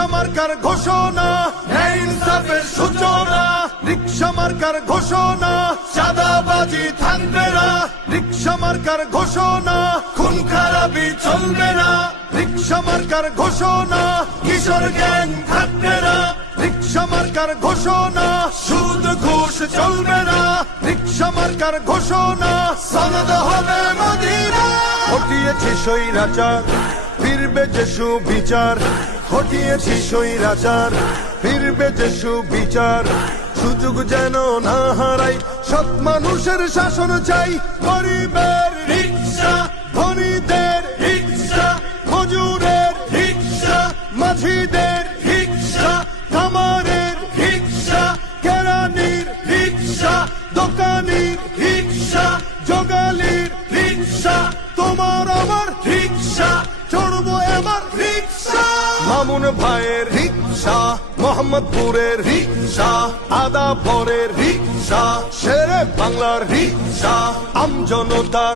রিক্সা marker ঘোষণা, ন্যায় ইনসাফের সূচনা। রিক্সা মার্কার ঘোষণা, চাঁদাবাজি থাকবে না। রিক্সা মার্কার ঘোষণা, খুন খারাপি চলবে না। রিক্সা মার্কার ঘোষণা, কিশোর গ্যাং থাকবে না। রিক্সা মার্কার ঘোষণা, সুদ ঘুষ চলবে না। রিক্সা মার্কার ঘোষণা, সনদ হবে মদিনা। হটিয়েছি স্বৈরাচার, ফিরবে যে সুবিচার। হটিয়েছি স্বৈরাচার, ফিরবে যে সুবিচার। সুযোগ যেন না হারাই, সৎ মানুষের শাসন চাই। গরিবের রিক্সা, ধনীদের রিক্সা, মজুরের রিক্সা, মাঝিদের রিক্সা, কামারের রিক্সা, কেরানির রিক্সা, দোকানির রিক্সা, জোগালির রিক্সা। তোমার আমার রিক্সা, চড়বো এবার রিক্সা। মামুন ভাইয়ের রিক্সা, মোহাম্মদপুরের রিক্সা, আদাবরের রিক্সা, শেরে বাংলার রিক্সা, আমজনতার